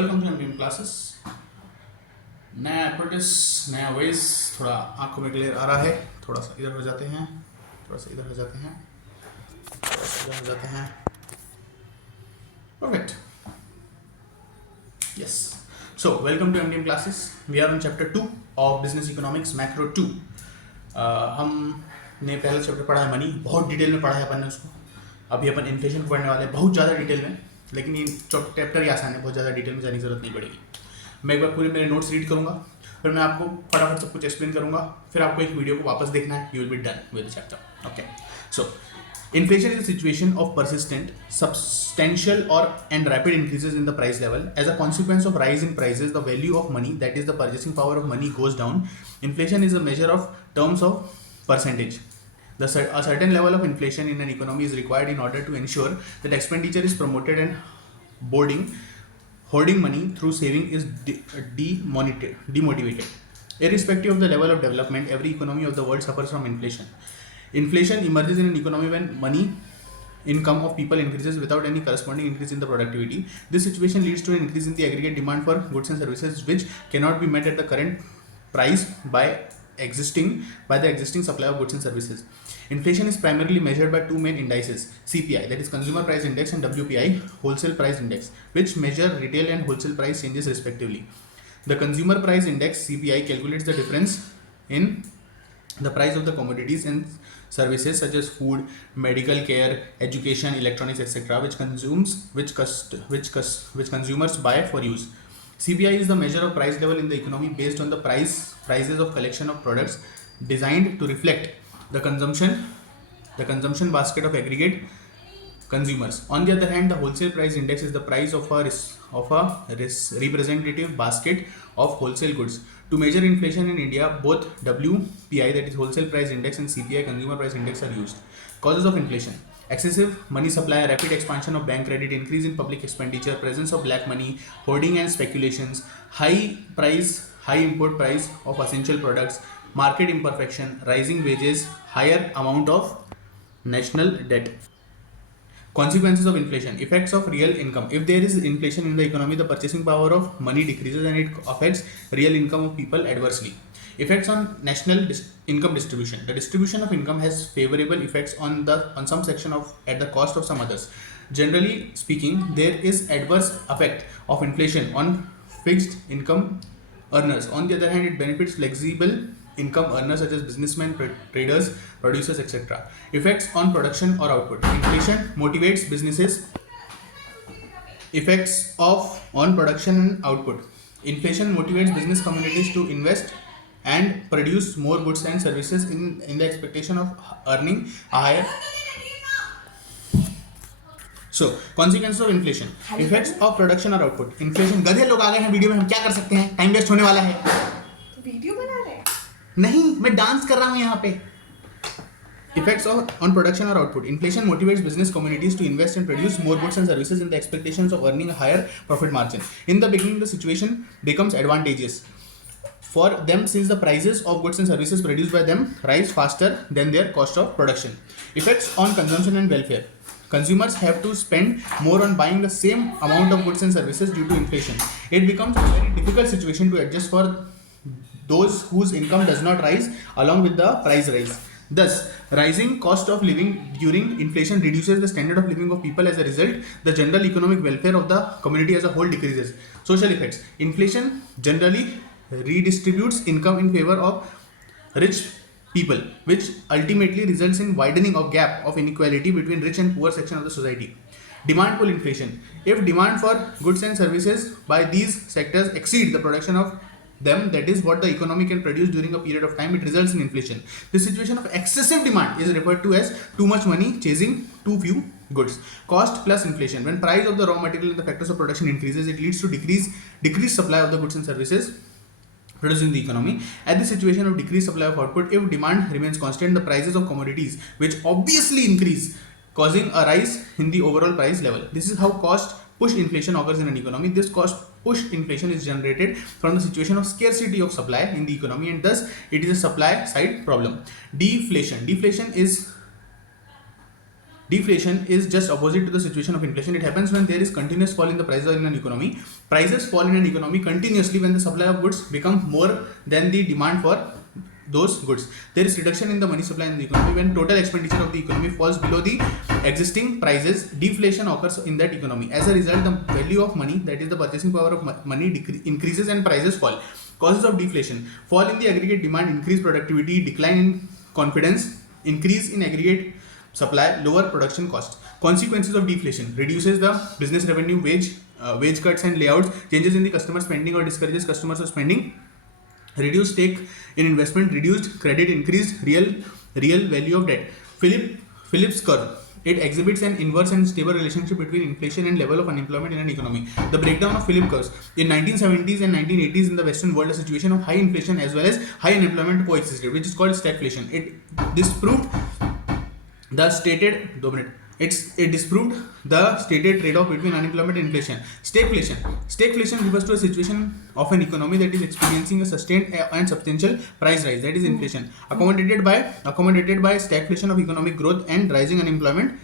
Welcome to MBM classes. नया apprentice, नया voice, थोड़ा आंखों में क्लियर आ रहा है। थोड़ा सा इधर हो जाते हैं, थोड़ा सा इधर हो जाते हैं, थोड़ा सा इधर हो जाते हैं। Perfect, yes. So welcome to MBM classes. We are on chapter 2 of business economics macro 2। हमने पहला चैप्टर पढ़ा है मनी, बहुत डिटेल में पढ़ा है अपन ने उसको। अभी अपन इन्फ्लेशन को पढ़ने वाले हैं बहुत ज़्यादा डिटेल में, लेकिन ये चैप्टर ही आसान है, बहुत ज़्यादा डिटेल में जाने की जरूरत नहीं पड़ेगी। मैं एक बार पूरे मेरे नोट्स रीड करूंगा, फिर मैं आपको फटाफट सब कुछ एक्सप्लेन करूंगा, फिर आपको एक वीडियो को वापस देखना है, you will be done with the chapter. Okay, so inflation is a situation of persistent, substantial and rapid increases in the price level. As a consequence of rise in prices, the value of money, that is the purchasing power of money, goes down. Inflation is a measure of terms of percentage. A certain level of inflation in an economy is required in order to ensure that expenditure is promoted and hoarding money through saving is demotivated. Irrespective of the level of development, every economy of the world suffers from inflation. Inflation emerges in an economy when money income of people increases without any corresponding increase in the productivity. This situation leads to an increase in the aggregate demand for goods and services which cannot be met at the current price by the existing supply of goods and services. Inflation is primarily measured by two main indices: CPI, that is Consumer Price Index, and WPI, Wholesale Price Index, which measure retail and wholesale price changes respectively. The Consumer Price Index (CPI) calculates the difference in the price of the commodities and services such as food, medical care, education, electronics, etc., which consumers buy for use. CPI is the measure of price level in the economy based on the prices of collection of products designed to reflect the consumption basket of aggregate consumers. On the other hand, the wholesale price index is the price of a representative basket of wholesale goods. To measure inflation in India, both WPI, that is Wholesale Price Index, and CPI, Consumer Price Index, are used. Causes of inflation: excessive money supply, rapid expansion of bank credit, increase in public expenditure, presence of black money, hoarding and speculations, high import price of essential products, market imperfection, rising wages, higher amount of national debt. Consequences of inflation: effects of real income. If there is inflation in the economy, the purchasing power of money decreases and it affects real income of people adversely. Effects on national income distribution: the distribution of income has favorable effects on some section of at the cost of some others. Generally speaking, there is adverse effect of inflation on fixed income earners. On the other hand, it benefits flexible income earners such as businessmen, traders, producers, etc. Effects on production or output: inflation motivates businesses. Effects on production and output: inflation motivates business communities to invest and produce more goods and services in the expectation of earning a higher. So, consequences of inflation: effects of production or output. Inflation, गधे लोग आ गए हैं video में, हम क्या कर सकते हैं, टाइम वेस्ट होने वाला है। वीडियो बना रहे हैं? नहीं, मैं डांस कर रहा हूँ यहाँ पे। Effects on production or output: inflation motivates business communities to invest and produce more goods and services in the expectations of earning a higher profit margin. In the beginning, the situation becomes advantageous for them since the prices of goods and services produced by them rise faster than their cost of production. Effects on consumption and welfare: consumers have to spend more on buying the same amount of goods and services due to inflation. It becomes a very difficult situation to adjust for those whose income does not rise along with the price rise. Thus, rising cost of living during inflation reduces the standard of living of people. As a result, the general economic welfare of the community as a whole decreases. Social effects: inflation generally redistributes income in favor of rich people, which ultimately results in widening of gap of inequality between rich and poor section of the society. Demand pull inflation: if demand for goods and services by these sectors exceed the production of them, that is what the economy can produce during a period of time, it results in inflation. This situation of excessive demand is referred to as too much money chasing too few goods. Cost plus inflation: when price of the raw material and the factors of production increases, it leads to decreased supply of the goods and services produced in the economy. At the situation of decreased supply of output, if demand remains constant, the prices of commodities which obviously increase, causing a rise in the overall price level. This is how cost push inflation occurs in an economy. This cost push inflation is generated from the situation of scarcity of supply in the economy, and thus it is a supply side problem. Deflation is Deflation is just opposite to the situation of inflation. It happens when there is continuous fall in the prices in an economy. Prices fall in an economy continuously when the supply of goods become more than the demand for those goods. There is reduction in the money supply in the economy when total expenditure of the economy falls below the existing prices. Deflation occurs in that economy. As a result, the value of money, that is the purchasing power of money, increases and prices fall. Causes of deflation: fall in the aggregate demand, increased productivity, decline in confidence, increase in aggregate supply, lower production cost. Consequences of deflation: reduces the business revenue, wage cuts and layouts, changes in the customer spending or discourages customers of spending, reduced stake in investment, reduced credit, increased real value of debt. Phillips curve: it exhibits an inverse and stable relationship between inflation and level of unemployment in an economy. The breakdown of Phillips curves: in 1970s and 1980s in the Western world, a situation of high inflation as well as high unemployment coexisted, which is called stagflation. It disproved the stated trade-off between unemployment and inflation. Stagflation refers to a situation of an economy that is experiencing a sustained and substantial price rise, that is inflation, accommodated by stagflation of economic growth and rising unemployment.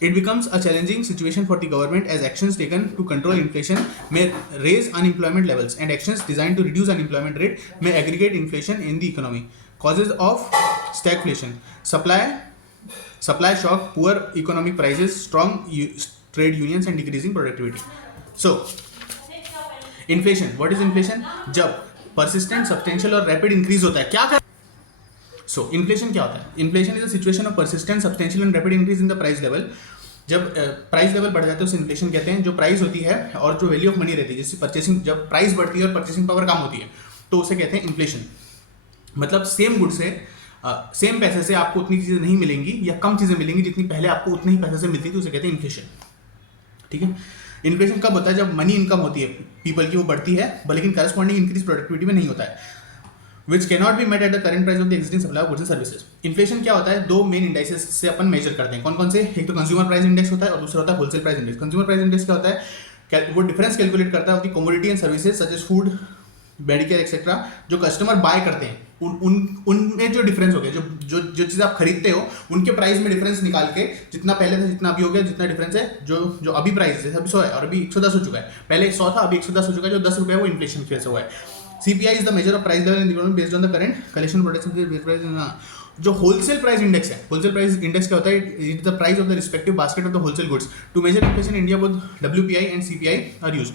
It becomes a challenging situation for the government as actions taken to control inflation may raise unemployment levels, and actions designed to reduce unemployment rate may aggregate inflation in the economy. Causes of stagflation: supply shock, poor economic prices, strong trade unions and decreasing productivity. So inflation, what is inflation? जब persistent, substantial और rapid increase होता है, क्या कर So inflation क्या होता है? Inflation is a situation of persistent, substantial and rapid increase in the price level. जब प्राइस लेवल बढ़ जाता है उसे इन्फ्लेशन कहते हैं. जो प्राइस होती है और जो वैल्यू ऑफ मनी रहती है, जैसे परचेसिंग, जब प्राइस बढ़ती है और परचेसिंग पावर कम होती है तो उसे कहते हैं इन्फ्लेशन. मतलब सेम गुड से सेम पैसे से आपको उतनी चीज़ें नहीं मिलेंगी या कम चीज़ें मिलेंगी जितनी पहले आपको उतने ही पैसे से मिलती थी, उसे कहते हैं इन्फ्लेशन. ठीक है. इन्फ्लेशन कब होता है? जब मनी इनकम होती है पीपल की, वो बढ़ती है लेकिन करस्पॉन्डिंग इंक्रीज प्रोडक्टिविटी में नहीं होता है, which cannot be met at the current price of the existing supply of goods and services. Inflation क्या होता है? दो मेन इंडाइसेस से अपन मेजर करते हैं. कौन कौन से? एक तो कंज्यूमर प्राइस इंडेक्स होता है और दूसरा होता है wholesale price index. Consumer price index क्या होता है? वो डिफरेंस कैलकुलेट करता है of the commodity and services such as food, medicare etcetera, जो कस्टमर बाय करते हैं उनमें जो डिफरेंस हो गया, जो चीज़ आप खरीदते हो उनके प्राइस में डिफरेंस निकाल के, जितना पहले था जितना अभी हो गया, जितना डिफरेंस है, जो अभी प्राइस जैसे अभी 100 है और अभी 110 हो चुका है, पहले 100 था अभी 110 हो चुका है, जो 10 रुपये है वो इन्फ्लेशन की वजह से हुआ है. CPI is the major of price level in the economy based on the current collection production. जो होलसेल प्राइस इंडेक्स है, होलसेल प्राइस इंडेक्स क्या होता है? It is the price of the respective basket of the wholesale goods. To major inflation in India both WPI and CPI are used.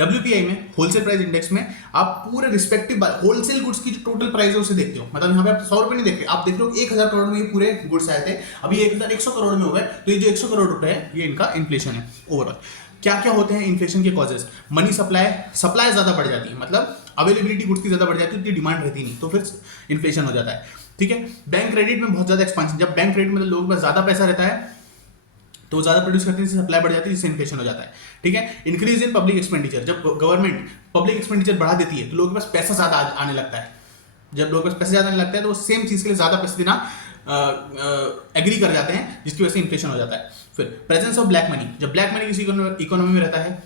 WPI में, wholesale price index में, आप पूरे respective wholesale goods की जो total price है उसे देखते हो. मतलब यहाँ पे आप 100 रुपये नहीं देख रहे, आप देख रहे हो 1000 करोड़ में ये पूरे गुड्स आए थे, अभी 1100 करोड़ में हो गए, तो ये जो 100 करोड़ रुपए है ये इनका इन्फ्लेशन है. ओवरऑल क्या क्या होते हैं इन्फ्लेशन के कॉजेज? मनी सप्लाई ज़्यादा बढ़ जाती है, मतलब अवेलेबिलिटी गुड्स की ज़्यादा बढ़ जाती है, उतनी डिमांड रहती नहीं, तो फिर इन्फ्लेशन हो जाता है. ठीक है. बैंक क्रेडिट में बहुत ज़्यादा एक्सपांशन, जब बैंक क्रेडिट में लोगों के पास ज़्यादा पैसा रहता है तो ज़्यादा प्रोड्यूस करते हैं, सप्लाई बढ़ जाती है, जिससे इन्फ्लेशन हो जाता है. ठीक है. इंक्रीज इन पब्लिक एक्सपेंडिचर, जब गवर्नमेंट पब्लिक एक्सपेंडिचर बढ़ा देती है तो लोगों के पास पैसा ज़्यादा आने लगता है. जब लोगों के पास पैसा ज़्यादा आने लगता है तो वो सेम चीज़ के लिए ज़्यादा पैसे देना एग्री कर जाते हैं, जिसकी वजह से इन्फ्लेशन हो जाता है. फिर प्रेजेंस ऑफ ब्लैक मनी, जब ब्लैक मनी किसी इकोनॉमी में रहता है,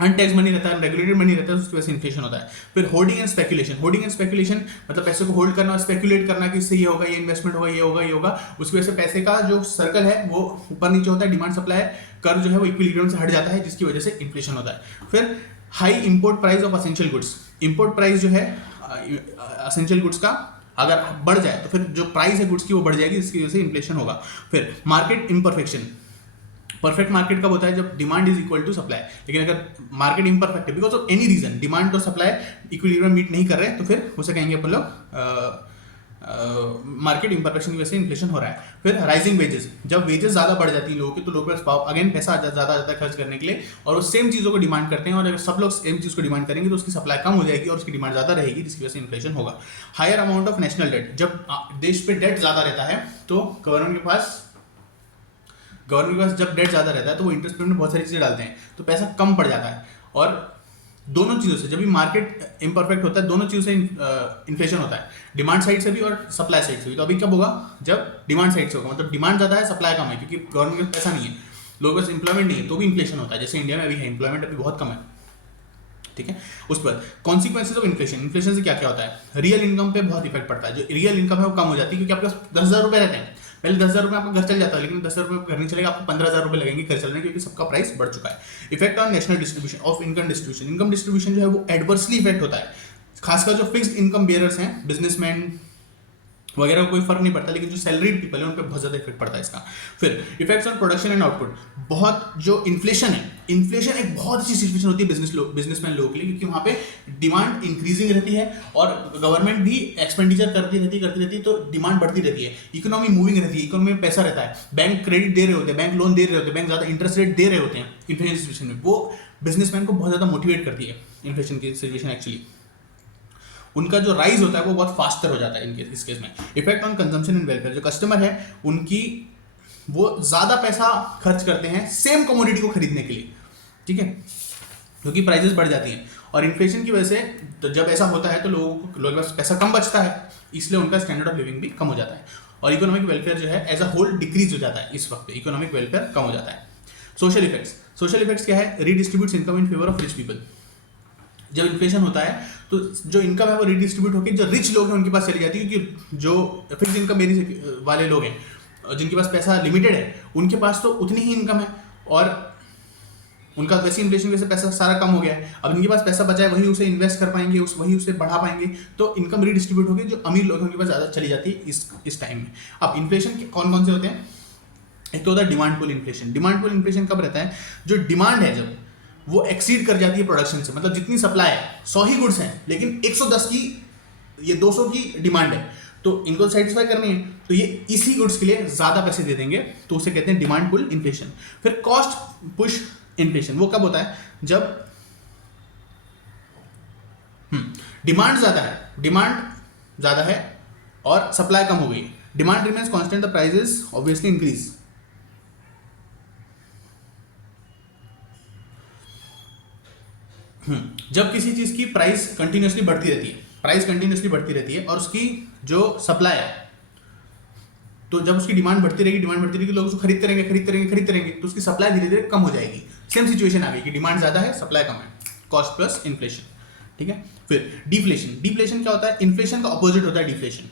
अनटैक्स मनी रहता है, रेगुलेटेड मनी रहता है, उसकी वजह से इन्फ्लेशन होता है. फिर होल्डिंग एंड स्पेकुलेशन, मतलब पैसे को होल्ड करना और स्पेकुलेट करना कि इससे ये होगा, ये इन्वेस्टमेंट होगा, ये होगा, ये होगा, उसकी वजह से पैसे का जो सर्कल है वो ऊपर नीचे होता है, डिमांड सप्लाई कर्व जो है वो इक्विलिब्रियम से हट जाता है, जिसकी वजह से इन्फ्लेशन होता है. फिर high import price of essential goods, import price जो है असेंशियल गुड्स का अगर बढ़ जाए तो फिर जो प्राइस है गुड्स की वो बढ़ जाएगी, जिसकी वजह से इन्फ्लेशन होगा. फिर मार्केट इम्परफेक्शन, परफेक्ट मार्केट कब होता है? जब demand is equal to supply. लेकिन अगर मार्केट इम्परफेक्ट है because of any reason, demand और सप्लाई इक्विलिब्रियम मीट नहीं कर रहे, तो फिर उसे कहेंगे अपन लोग मार्केट इम्परफेक्शन की वजह से इन्फ्लेशन हो रहा है. फिर राइजिंग वेजेस, जब वेजेस ज़्यादा बढ़ जाती है लोगों की तो लोगों के पास अगेन पैसा ज़्यादा आ जाता है खर्च करने के लिए, और वो सेम चीज़ों को डिमांड करते हैं, और अगर सब लोग सेम चीज़ को डिमांड करेंगे तो उसकी सप्लाई कम हो जाएगी और उसकी डिमांड ज़्यादा रहेगी, जिसकी वजह से इन्फ्लेशन होगा. Higher amount of national debt, जब देश पे डेट ज़्यादा रहता है तो गवर्नमेंट के पास जब डेट ज़्यादा रहता है तो वो इंटरेस्ट पेमेंट में बहुत सारी चीज़ें डालते हैं, तो पैसा कम पड़ जाता है. और दोनों चीज़ों से, जब भी मार्केट इम्परफेक्ट होता है, दोनों चीज़ों से इन्फ्लेशन होता है, डिमांड साइड से भी और सप्लाई साइड से भी. तो अभी कब होगा? जब डिमांड साइड से होगा, मतलब डिमांड ज़्यादा है, सप्लाई कम है, क्योंकि गवर्नमेंट के पास पैसा नहीं है, लोगों के पास एम्प्लॉयमेंट नहीं है, तो भी इन्फ्लेशन होता है. जैसे इंडिया में अभी है, एम्प्लॉयमेंट अभी बहुत कम है. ठीक है. उस पर कॉन्सिक्वेंसेज ऑफ इन्फ्लेशन, इन्फ्लेशन से क्या क्या होता है? रियल इनकम पे बहुत इफेक्ट पड़ता है. जो रियल इनकम है वो कम हो जाती है, क्योंकि आपके पास 10,000 रुपये रहते हैं, पहले 10,000 रुपये आपका घर चल जाता है, लेकिन 10,000 रुपये घर नहीं चलेगा, आपको 15,000 रुपये लगेंगे घर चलने, क्योंकि सबका प्राइस बढ़ चुका है। Effect on national distribution of income distribution, income distribution जो है वो एडवर्सली इफेक्ट होता है, खासकर जो फिक्स्ड इनकम बेयरर्स हैं, बिजनेसमैन वगैरह को कोई फर्क नहीं पड़ता, लेकिन जो सैलरीड पीपल है उन पर बहुत ज़्यादा इफेक्ट पड़ता है इसका। फिर effects on production and output, बहुत जो इन्फ्लेशन है, इन्फ्लेशन एक बहुत अच्छी सिचुएशन होती है बिजनेसमैन लोगों के लिए, क्योंकि वहाँ पे डिमांड इंक्रीजिंग रहती है और गवर्नमेंट भी एक्सपेंडिचर करती रहती है, तो डिमांड बढ़ती रहती है, इकोनॉमी मूविंग रहती है, इकोनॉमी में पैसा रहता है, बैंक क्रेडिट दे रहे होते हैं, बैंक लोन दे रहे होते हैं, बैंक ज़्यादा इंटरेस्ट रेट दे रहे होते हैं इन्फ्लेशन सिचुएशन में, वो बिजनेसमैन को बहुत ज़्यादा मोटिवेट करती है इन्फ्लेशन की सिचुएशन। एक्चुअली उनका जो राइज होता है वो बहुत फास्टर हो जाता है इनके इस केस में। Effect on consumption and welfare, जो कस्टमर है उनकी वो ज़्यादा पैसा खर्च करते हैं सेम कमोडिटी को खरीदने के लिए, ठीक है, क्योंकि प्राइसेस बढ़ जाती हैं, और इन्फ्लेशन की वजह से तो जब ऐसा होता है तो लोगों के पास पैसा कम बचता है, इसलिए उनका स्टैंडर्ड ऑफ लिविंग भी कम हो जाता है, और इकोनॉमिक वेलफेयर जो है एज अ होल डिक्रीज हो जाता है, इस वक्त इकोनॉमिक वेलफेयर कम हो जाता है। सोशल इफेक्ट्स क्या है, redistributes income in favour of rich people. जब इन्फ्लेशन होता है तो जो इनकम है वो रीडिस्ट्रीब्यूट होकर जो रिच लोग हैं उनके पास चली जाती है, क्योंकि जो फिक्स इनकम वाले लोग हैं जिनके पास पैसा लिमिटेड है, उनके पास तो उतनी ही इनकम है और उनका वैसे इन्फ्लेशन की वजह से पैसा सारा कम हो गया है, अब इनके पास पैसा बचा है वही उसे इन्वेस्ट कर पाएंगे, वही उसे बढ़ा पाएंगे, तो इनकम रीडिस्ट्रीब्यूट होकर जो अमीर लोग हैं उनके पास ज़्यादा चली जाती है इस टाइम में। अब इन्फ्लेशन के कौन कौन से होते हैं, एक तो होता है demand pull inflation. Demand pull inflation कब रहता है, जो डिमांड है जब वो एक्सीड कर जाती है प्रोडक्शन से, मतलब जितनी सप्लाई है 100 ही गुड्स हैं लेकिन 110 की ये 200 की डिमांड है, तो इनको सेटिस्फाई करनी है, तो ये इसी गुड्स के लिए ज़्यादा पैसे दे देंगे, तो उसे कहते हैं डिमांड पुल इन्फ्लेशन। फिर कॉस्ट पुश इन्फ्लेशन, वो कब होता है, जब डिमांड ज़्यादा है और सप्लाई कम हो गई, demand remains constant, the prices obviously increase. जब किसी चीज़ की प्राइस कंटिन्यूसली बढ़ती रहती है और उसकी जो सप्लाई है, तो जब उसकी डिमांड बढ़ती रहेगी, लोग उसको खरीदते रहेंगे, तो उसकी सप्लाई धीरे धीरे कम हो जाएगी। सेम सिचुएशन आ गई कि डिमांड ज़्यादा है, सप्लाई कम है, कॉस्ट प्लस इन्फ्लेशन, ठीक है। फिर डिफ्लेशन क्या होता है, इन्फ्लेशन का अपोजिट होता है डिफ्लेशन,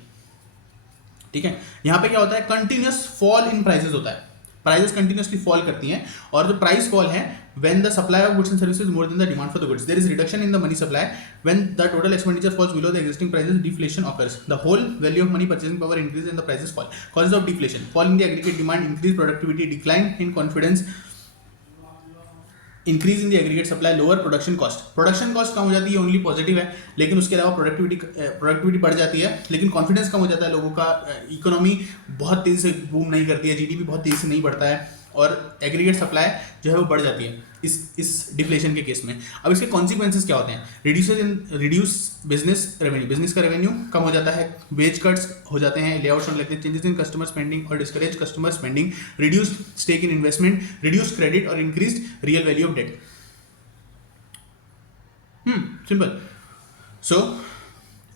ठीक है। यहाँ पे क्या होता है, कंटिन्यूस फॉल इन प्राइसेस होता है, प्राइसेस कंटिन्यूसली फॉल करती हैं, और जो प्राइस फॉल है when the supply of goods and services more than the demand for the goods, there is reduction in the money supply, when the total expenditure falls below the existing prices, deflation occurs, the whole value of money purchasing power increases and the prices fall. Causes of deflation: fall in the aggregate demand, increased productivity, decline in confidence, increase in the aggregate supply, lower production cost कम हो जाती है, only positive है, लेकिन उसके अलावा productivity बढ़ जाती है, लेकिन कॉन्फिडेंस कम हो जाता है लोगों का, इकोनॉमी बहुत तेज़ी से बूम नहीं करती है, जीडीपी बहुत तेज़ी से नहीं बढ़ता है, और एग्रीगेट सप्लाई जो है वो बढ़ जाती है इस डिफ्लेशन के केस में। अब इसके कॉन्सिक्वेंसेस क्या होते हैं, रिड्यूस बिजनेस का रेवेन्यू कम हो जाता है, वेज कट्स हो जाते हैं, लेआउट्स होने लगते हैं, चेंजेस इन कस्टमर स्पेंडिंग और discourage customer spending, reduce stake in investment, reduce credit और increase real value of debt. Simple. So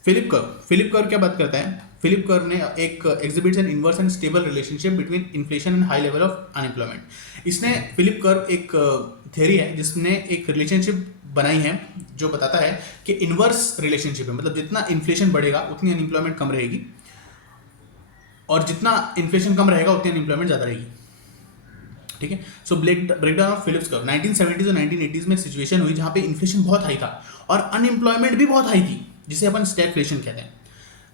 Philip curve क्या बात करता है, फिलिप कर्व ने एक exhibits an inverse and stable relationship between inflation and high level of unemployment. इसने Philip curve एक theory है जिसने एक रिलेशनशिप बनाई है जो बताता है कि इनवर्स रिलेशनशिप है, मतलब जितना इन्फ्लेशन बढ़ेगा उतनी अनएम्प्लॉयमेंट कम रहेगी, और जितना इन्फ्लेशन कम रहेगा उतनी अनएम्प्लॉयमेंट ज़्यादा रहेगी, ठीक है। So breakdown of Phillips curve, 1970s और 1980s में सिचुएशन हुई जहाँ पे इन्फ्लेशन बहुत हाई था और अनएम्प्लॉयमेंट भी बहुत हाई थी, जिसे अपन स्टैगफ्लेशन कहते हैं।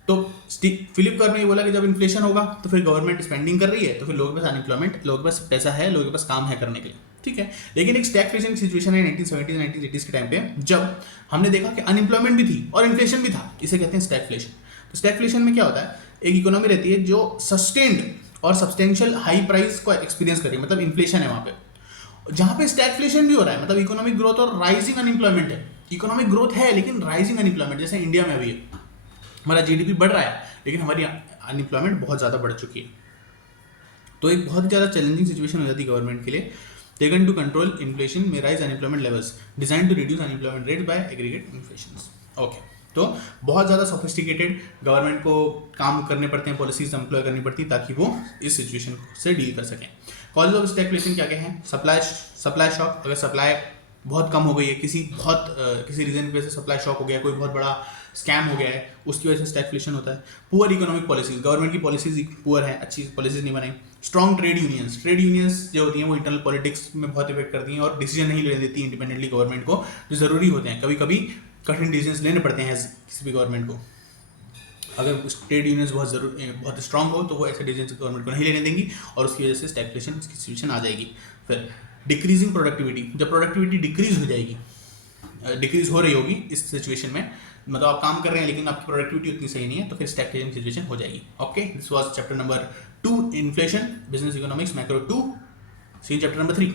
तो फिलिप कर्व ने ये बोला कि जब इन्फ्लेशन होगा तो फिर गवर्नमेंट स्पेंडिंग कर रही है, तो फिर लोगों के पास अनएम्प्लॉयमेंट, लोगों के पास पैसा है, लोगों के पास काम है करने के लिए, ठीक है। लेकिन एक स्टैगफ्लेशन की सिचुएशन है 1970s 1980s के टाइम पे, जब हमने देखा कि अनएम्प्लॉयमेंट भी थी और इन्फ्लेशन भी था, इसे कहते हैं स्टैगफ्लेशन। तो स्टैगफ्लेशन में क्या होता है, एक इकोनॉमी रहती है जो सस्टेन्ड और सब्सटेंशियल हाई प्राइस को एक्सपीरियंस कर रही है, मतलब इन्फ्लेशन है वहाँ पे, जहाँ पे स्टैगफ्लेशन भी हो रहा है, मतलब इकोनॉमिक ग्रोथ और राइजिंग अनएम्प्लॉयमेंट है। इकोनॉमिक ग्रोथ है लेकिन राइजिंग अनएम्प्लॉयमेंट, जैसे इंडिया में अभी है, हमारा जीडीपी बढ़ रहा है लेकिन हमारी अनएम्प्लॉयमेंट बहुत ज़्यादा बढ़ चुकी है, तो एक बहुत ज़्यादा चैलेंजिंग सिचुएशन हो जाती है गवर्नमेंट के लिए। टेकन टू कंट्रोल इन्फ्लेशन में rise unemployment levels, design to reduce unemployment rate by aggregate inflation. Okay, तो बहुत ज़्यादा सोफिस्टिकेटेड गवर्नमेंट को काम करने पड़ते हैं, पॉलिसीज एम्प्लॉय करनी पड़ती है ताकि वो इस सिचुएशन से डील कर सकें। कॉजेज ऑफ स्टैगफ्लेशन क्या क्या हैं, सप्लाई शॉक, अगर सप्लाई बहुत कम हो गई है, किसी रीजन की वजह से सप्लाई शॉक हो गया है, कोई बहुत बड़ा स्कैम हो गया है, उसकी वजह से स्टैगफ्लेशन होता है। पुअर इकोनॉमिक पॉलिसीज, गवर्नमेंट की पॉलिसीज पुअर है, अच्छी पॉलिसीज नहीं बनाई। स्ट्रॉन्ग ट्रेड यूनियंस जो होती हैं वो इंटरनल पॉलिटिक्स में बहुत इफेक्ट करती हैं और डिसीजन नहीं लेने देती इंडिपेंडेंटली गवर्नमेंट को, जो ज़रूरी होते हैं। कभी कभी कठिन डिसीजन लेने पड़ते हैं किसी भी गवर्नमेंट को। अगर ट्रेड यूनियंस बहुत स्ट्रांग हो तो वो ऐसे डिसीजन गवर्नमेंट को नहीं लेने देंगी और उसकी वजह से स्टैगफ्लेशन की सिचुएशन आ जाएगी। फिर डिक्रीजिंग प्रोडक्टिविटी, जब प्रोडक्टिविटी डिक्रीज हो जाएगी, डिक्रीज हो रही होगी इस सिचुएशन में, मतलब आप काम कर रहे हैं लेकिन आपकी प्रोडक्टिविटी उतनी सही नहीं है, तो फिर स्टैगफ्लेशन सिचुएशन हो जाएगी। Okay, this was chapter number 2 inflation, business economics macro 2। See in chapter number 3।